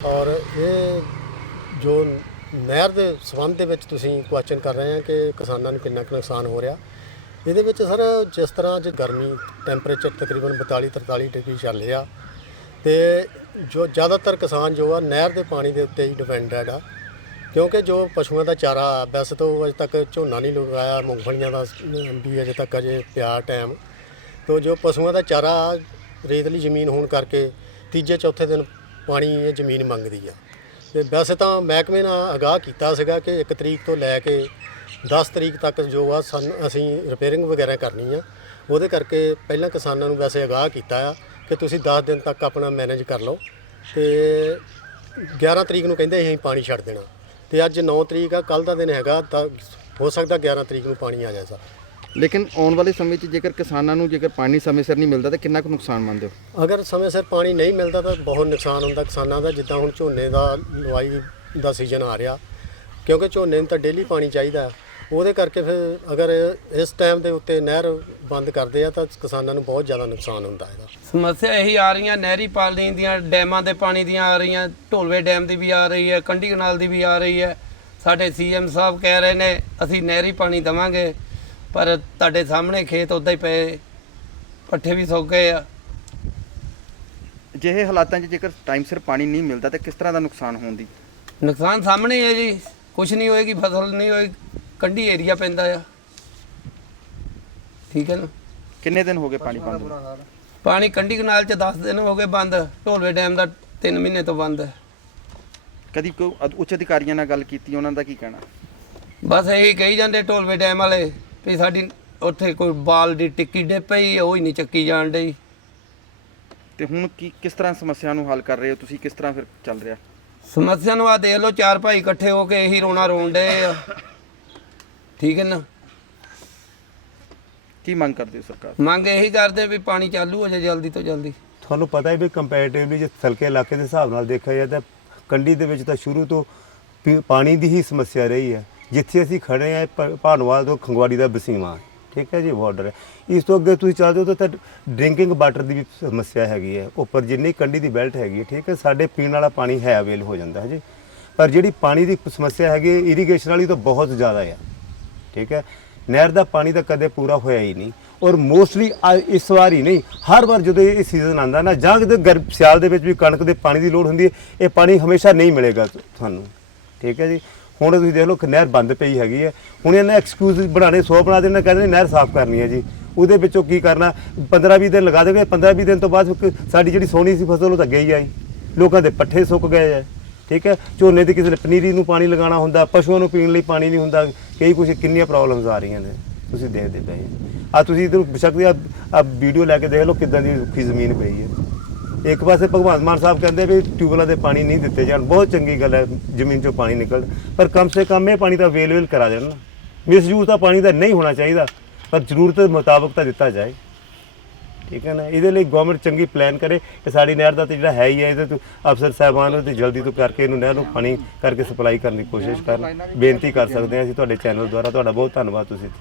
ਔਰ ਇਹ ਜੋ ਨਹਿਰ ਦੇ ਸੰਬੰਧ ਦੇ ਵਿੱਚ ਤੁਸੀਂ ਕੁਐਸਚਨ ਕਰ ਰਹੇ ਆ ਕਿ ਕਿਸਾਨਾਂ ਨੂੰ ਕਿੰਨਾ ਕੁ ਨੁਕਸਾਨ ਹੋ ਰਿਹਾ। ਇਹਦੇ ਵਿੱਚ ਸਰ ਜਿਸ ਤਰ੍ਹਾਂ ਅੱਜ ਗਰਮੀ ਟੈਂਪਰੇਚਰ ਤਕਰੀਬਨ 42 43 ਡਿਗਰੀ ਚੱਲ ਰਿਹਾ ਤੇ ਜੋ ਜ਼ਿਆਦਾਤਰ ਕਿਸਾਨ ਜੋ ਆ ਨਹਿਰ ਦੇ ਪਾਣੀ ਦੇ ਉੱਤੇ ਹੀ ਡਿਪੈਂਡਡ ਆ ਕਿਉਂਕਿ ਜੋ ਪਸ਼ੂਆਂ ਦਾ ਚਾਰਾ ਵੈਸੇ ਤਾਂ ਉਹ ਅਜੇ ਤੱਕ ਝੋਨਾ ਨਹੀਂ ਲਗਾਇਆ, ਮੂੰਗਫਲੀਆਂ ਦਾ ਵੀ ਅਜੇ ਤੱਕ ਅਜੇ ਪਿਆ ਟਾਈਮ ਤੋ ਜੋ ਪਸ਼ੂਆਂ ਦਾ ਚਾਰਾ ਰੇਤਲੀ ਜ਼ਮੀਨ ਹੋਣ ਕਰਕੇ ਤੀਜੇ, ਚੌਥੇ ਦਿਨ ਪਾਣੀ ਇਹ ਜ਼ਮੀਨ ਮੰਗਦੀ ਆ। ਤੇ ਵੈਸੇ ਤਾਂ ਮਹਿਕਮੇ ਨਾਲ ਅਗਾਹ ਕੀਤਾ ਸੀਗਾ ਕਿ 1 ਤਰੀਕ ਤੋਂ ਲੈ ਕੇ 10 ਤਰੀਕ ਤੱਕ ਜੋ ਆ ਸਾਨੂੰ ਅਸੀਂ ਰਿਪੇਅਰਿੰਗ ਵਗੈਰਾ ਕਰਨੀ ਆ। ਉਹਦੇ ਕਰਕੇ ਪਹਿਲਾਂ ਕਿਸਾਨਾਂ ਨੂੰ ਵੈਸੇ ਅਗਾਹ ਕੀਤਾ ਆ ਕਿ ਤੁਸੀਂ 10 ਦਿਨ ਤੱਕ ਆਪਣਾ ਮੈਨੇਜ ਕਰ ਲਓ। ਤੇ 11 ਤਰੀਕ ਨੂੰ ਕਹਿੰਦੇ ਅਸੀਂ ਪਾਣੀ ਛੱਡ ਦੇਣਾ। ਤੇ ਅੱਜ 9 ਤਰੀਕ ਆ ਕੱਲ ਦਾ ਦਿਨ ਹੈਗਾ ਤਾਂ ਹੋ ਸਕਦਾ 11 ਤਰੀਕ ਨੂੰ ਪਾਣੀ ਆ ਜਾਏ ਸਰ। ਲੇਕਿਨ ਆਉਣ ਵਾਲੇ ਸਮੇਂ 'ਚ ਜੇਕਰ ਕਿਸਾਨਾਂ ਨੂੰ ਜੇਕਰ ਪਾਣੀ ਸਮੇਂ ਸਿਰ ਨਹੀਂ ਮਿਲਦਾ ਤਾਂ ਕਿੰਨਾ ਕੁ ਨੁਕਸਾਨ ਮੰਨਦੇ ਹੋ? ਅਗਰ ਸਮੇਂ ਸਿਰ ਪਾਣੀ ਨਹੀਂ ਮਿਲਦਾ ਤਾਂ ਬਹੁਤ ਨੁਕਸਾਨ ਹੁੰਦਾ ਕਿਸਾਨਾਂ ਦਾ। ਜਿੱਦਾਂ ਹੁਣ ਝੋਨੇ ਦਾ ਲਵਾਈ ਦਾ ਸੀਜ਼ਨ ਆ ਰਿਹਾ ਕਿਉਂਕਿ ਝੋਨੇ ਨੂੰ ਤਾਂ ਡੇਲੀ ਪਾਣੀ ਚਾਹੀਦਾ ਹੈ। ਉਹਦੇ ਕਰਕੇ ਫਿਰ ਅਗਰ ਇਸ ਟਾਈਮ ਦੇ ਉੱਤੇ ਨਹਿਰ ਬੰਦ ਕਰਦੇ ਆ ਤਾਂ ਕਿਸਾਨਾਂ ਨੂੰ ਬਹੁਤ ਜ਼ਿਆਦਾ ਨੁਕਸਾਨ ਹੁੰਦਾ ਇਹਦਾ। ਸਮੱਸਿਆ ਇਹੀ ਆ ਰਹੀਆਂ ਨਹਿਰੀ ਪਾਣੀ ਦੀਆਂ ਡੈਮਾਂ ਦੇ ਪਾਣੀ ਦੀਆਂ ਆ ਰਹੀਆਂ ਢੋਲਵੇ ਡੈਮ ਦੀ ਵੀ ਆ ਰਹੀ ਹੈ ਕੰਢੀ ਕਨਾਲ ਦੀ ਵੀ ਆ ਰਹੀ ਹੈ। ਸਾਡੇ ਸੀਐਮ ਸਾਹਿਬ ਕਹਿ ਰਹੇ ਨੇ ਅਸੀਂ ਨਹਿਰੀ ਪਾਣੀ ਦਵਾਂਗੇ। ਪਰ ਤੁਹਾਡੇ ਸਾਹਮਣੇ ਖੇਤ ਉਦਾਂ ਹੀ ਪਏ ਪੱਠੇ ਵੀ ਸੁੱਕ ਗਏ ਆ। ਜਿਹੇ ਹਾਲਾਤਾਂ 'ਚ ਜੇਕਰ ਟਾਈਮ ਸਿਰ ਪਾਣੀ ਨਹੀਂ ਮਿਲਦਾ ਤਾਂ ਕਿਸ ਤਰ੍ਹਾਂ ਦਾ ਨੁਕਸਾਨ ਹੋਣ ਦੀ? ਨੁਕਸਾਨ ਸਾਹਮਣੇ ਹੀ ਜੀ। ਕੁਝ ਨਹੀਂ ਹੋਏਗੀ ਫਸਲ ਨਹੀਂ ਹੋਈ ਕੰਢੀ ਏਰੀਆ ਪੈਂਦਾ ਆ। ਠੀਕ ਹੈ ਨਾ? ਕਿੰਨੇ ਦਿਨ ਹੋ ਗਏ ਪਾਣੀ ਬੰਦ ਨੂੰ? ਪਾਣੀ ਕੰਢੀ ਕਨਾਲ ਚ 10 ਦਿਨ ਹੋ ਗਏ ਬੰਦ ਢੋਲਵੇ ਡੈਮ ਦਾ 3 ਮਹੀਨੇ ਤੋਂ ਬੰਦ। ਹੈ ਕਦੀ ਕੋਈ ਅਧ- ਉੱਚ ਅਧਿਕਾਰੀਆਂ ਨਾਲ ਗੱਲ ਕੀਤੀ ਉਹਨਾਂ ਦਾ ਕੀ ਕਹਿਣਾ? ਬਸ ਇਹੀ ਕਹੀ ਜਾਂਦੇ ਢੋਲਵੇ ਡੈਮ ਵਾਲੇ ਵੀ ਸਾਡੀ ਉੱਥੇ ਕੋਈ ਬਾਲ ਦੀ ਟਿੱਕੀ ਡੇ ਪਈ ਉਹ ਹੀ ਨਹੀਂ ਚੱਕੀ ਜਾਣ ਡਈ। ਤੇ ਹੁਣ ਕੀ ਕਿਸ ਤਰ੍ਹਾਂ ਸਮੱਸਿਆ ਨੂੰ ਹੱਲ ਕਰ ਰਹੇ ਹੋ ਤੁਸੀਂ? ਕਿਸ ਤਰ੍ਹਾਂ ਫਿਰ ਚੱਲ ਰਿਹਾ? ਸਮੱਸਿਆ ਨੂੰ ਆ ਦੇਖ ਲਓ ਚਾਰ ਭਾਈ ਇਕੱਠੇ ਹੋ ਕੇ ਇਹੀ ਰੋਣਾ ਰੋਣ ਡੇ ਆ। ਠੀਕ ਹੈ ਨਾ? ਕੀ ਮੰਗ ਕਰਦੇ ਹੋ ਸਰਕਾਰ ਮੰਗ ਇਹੀ ਕਰਦੇ ਵੀ ਪਾਣੀ ਚਾਲੂ ਹੋ ਜਾਏ ਜਲਦੀ ਤੋਂ ਜਲਦੀ। ਤੁਹਾਨੂੰ ਪਤਾ ਹੈ ਵੀ ਕੰਪੈਰੀਟਿਵਲੀ ਜੇ ਸਲਕੇ ਇਲਾਕੇ ਦੇ ਹਿਸਾਬ ਨਾਲ ਦੇਖਿਆ ਜਾਏ ਤਾਂ ਕੰਢੀ ਦੇ ਵਿੱਚ ਤਾਂ ਸ਼ੁਰੂ ਤੋਂ ਪਾਣੀ ਦੀ ਹੀ ਸਮੱਸਿਆ ਰਹੀ ਹੈ। ਜਿੱਥੇ ਅਸੀਂ ਖੜੇ ਆ ਭਾਨਵਾਲ ਤੋਂ ਖੰਗਵਾੜੀ ਦਾ ਬਸੀਮਾ ਠੀਕ ਹੈ ਜੀ ਬਾਰਡਰ ਹੈ। ਇਸ ਤੋਂ ਅੱਗੇ ਤੁਸੀਂ ਚੱਲ ਜਾਓ ਤਾਂ ਡਰਿੰਕਿੰਗ ਵਾਟਰ ਦੀ ਵੀ ਸਮੱਸਿਆ ਹੈਗੀ ਹੈ। ਉੱਪਰ ਜਿੰਨੀ ਕੰਢੀ ਦੀ ਬੈਲਟ ਹੈਗੀ ਹੈ, ਠੀਕ ਹੈ, ਸਾਡੇ ਪੀਣ ਵਾਲਾ ਪਾਣੀ ਹੈ ਅਵੇਲ ਹੋ ਜਾਂਦਾ, ਹੈ ਜੀ। ਪਰ ਜਿਹੜੀ ਪਾਣੀ ਦੀ ਸਮੱਸਿਆ ਹੈਗੀ ਇਰੀਗੇਸ਼ਨ ਵਾਲੀ ਤਾਂ ਬਹੁਤ ਜ਼ਿਆਦਾ ਹੈ। ਠੀਕ ਹੈ, ਨਹਿਰ ਦਾ ਪਾਣੀ ਤਾਂ ਕਦੇ ਪੂਰਾ ਹੋਇਆ ਹੀ ਨਹੀਂ। ਔਰ ਮੋਸਟਲੀ ਇਸ ਵਾਰ ਹੀ ਨਹੀਂ, ਹਰ ਵਾਰ ਜਦੋਂ ਇਹ ਸੀਜ਼ਨ ਆਂਦਾ ਨਾ, ਜਾਂ ਕਿਤੇ ਗਰਮ ਸਿਆਲ ਦੇ ਵਿੱਚ ਵੀ ਕਣਕ ਦੇ ਪਾਣੀ ਦੀ ਲੋੜ ਹੁੰਦੀ ਹੈ, ਇਹ ਪਾਣੀ ਹਮੇਸ਼ਾ ਨਹੀਂ ਮਿਲੇਗਾ ਤੁਹਾਨੂੰ। ਠੀਕ ਹੈ ਜੀ ਹੁਣ ਤੁਸੀਂ ਦੇਖ ਲਓ ਕਿ ਨਹਿਰ ਬੰਦ ਪਈ ਹੈਗੀ ਹੈ। ਹੁਣ ਇਹਨਾਂ ਐਕਸਕਿਊਜ਼ ਬਣਾਣੇ 100 ਬਣਾ ਦੇਣਾ, ਕਹਿੰਦੇ ਨਹਿਰ ਸਾਫ਼ ਕਰਨੀ ਹੈ ਜੀ। ਉਹਦੇ ਵਿੱਚੋਂ ਕੀ ਕਰਨਾ? 15 20 ਦਿਨ ਲਗਾ ਦੇਗੇ 15 20 ਦਿਨ ਤੋਂ ਬਾਅਦ ਫਿਰ ਸਾਡੀ ਜਿਹੜੀ ਸੋਹਣੀ ਸੀ ਫਸਲ ਉਹ ਤਾਂ ਗਈ ਆਈ। ਲੋਕਾਂ ਦੇ ਪੱਠੇ ਸੁੱਕ ਗਏ ਹੈ ਠੀਕ ਹੈ? ਝੋਨੇ ਦੀ ਕਿਸੇ ਨੇ ਪਨੀਰੀ ਨੂੰ ਪਾਣੀ ਲਗਾਉਣਾ ਹੁੰਦਾ, ਪਸ਼ੂਆਂ ਨੂੰ ਪੀਣ ਲਈ ਪਾਣੀ ਨਹੀਂ ਹੁੰਦਾ। ਕਈ ਕੁਝ ਕਿੰਨੀਆਂ ਪ੍ਰੋਬਲਮਸ ਆ ਰਹੀਆਂ ਨੇ। ਤੁਸੀਂ ਦੇਖਦੇ ਪਏ ਆ ਤੁਸੀਂ ਇਧਰ ਬਿਸ਼ੱਕ ਦੀ ਆ ਵੀਡੀਓ ਲੈ ਕੇ ਦੇਖ ਲਓ ਕਿੱਦਾਂ ਦੀ ਰੁੱਖੀ ਜ਼ਮੀਨ ਪਈ ਹੈ। ਇੱਕ ਪਾਸੇ ਭਗਵੰਤ ਮਾਨ ਸਾਹਿਬ ਕਹਿੰਦੇ ਵੀ ਟਿਊਬਵੈਲਾਂ ਦੇ ਪਾਣੀ ਨਹੀਂ ਦਿੱਤੇ ਜਾਣ, ਬਹੁਤ ਚੰਗੀ ਗੱਲ ਹੈ, ਜ਼ਮੀਨ 'ਚੋਂ ਪਾਣੀ ਨਿਕਲ ਪਰ ਕਮ ਸੇ ਕਮ ਇਹ ਪਾਣੀ ਤਾਂ ਅਵੇਲੇਬਲ ਕਰਾ ਦੇਣ ਨਾ। ਮਿਸਯੂਜ਼ ਤਾਂ ਪਾਣੀ ਦਾ ਨਹੀਂ ਹੋਣਾ ਚਾਹੀਦਾ, ਪਰ ਜ਼ਰੂਰਤ ਦੇ ਮੁਤਾਬਕ ਤਾਂ ਦਿੱਤਾ ਜਾਏ। ਠੀਕ ਹੈ ਨਾ? ਇਹਦੇ ਲਈ ਗਵਰਨਮੈਂਟ ਚੰਗੀ ਪਲਾਨ ਕਰੇ ਕਿ ਸਾਡੀ ਨਹਿਰ ਦਾ ਤੇ ਜਿਹੜਾ ਹੈ ਹੀ ਹੈ, ਇਹਦੇ ਤੋਂ ਅਫਸਰ ਸਾਹਿਬਾਨ ਉਹਦੀ ਜਲਦੀ ਤੋਂ ਕਰਕੇ ਇਹਨੂੰ ਨਹਿਰ ਨੂੰ ਪਾਣੀ ਕਰਕੇ ਸਪਲਾਈ ਕਰਨ ਦੀ ਕੋਸ਼ਿਸ਼ ਕਰਨ। ਬੇਨਤੀ ਕਰ ਸਕਦੇ ਹਾਂ ਅਸੀਂ ਤੁਹਾਡੇ ਚੈਨਲ ਦੁਆਰਾ। ਤੁਹਾਡਾ ਬਹੁਤ ਧੰਨਵਾਦ ਤੁਸੀਂ ਇੱਥੇ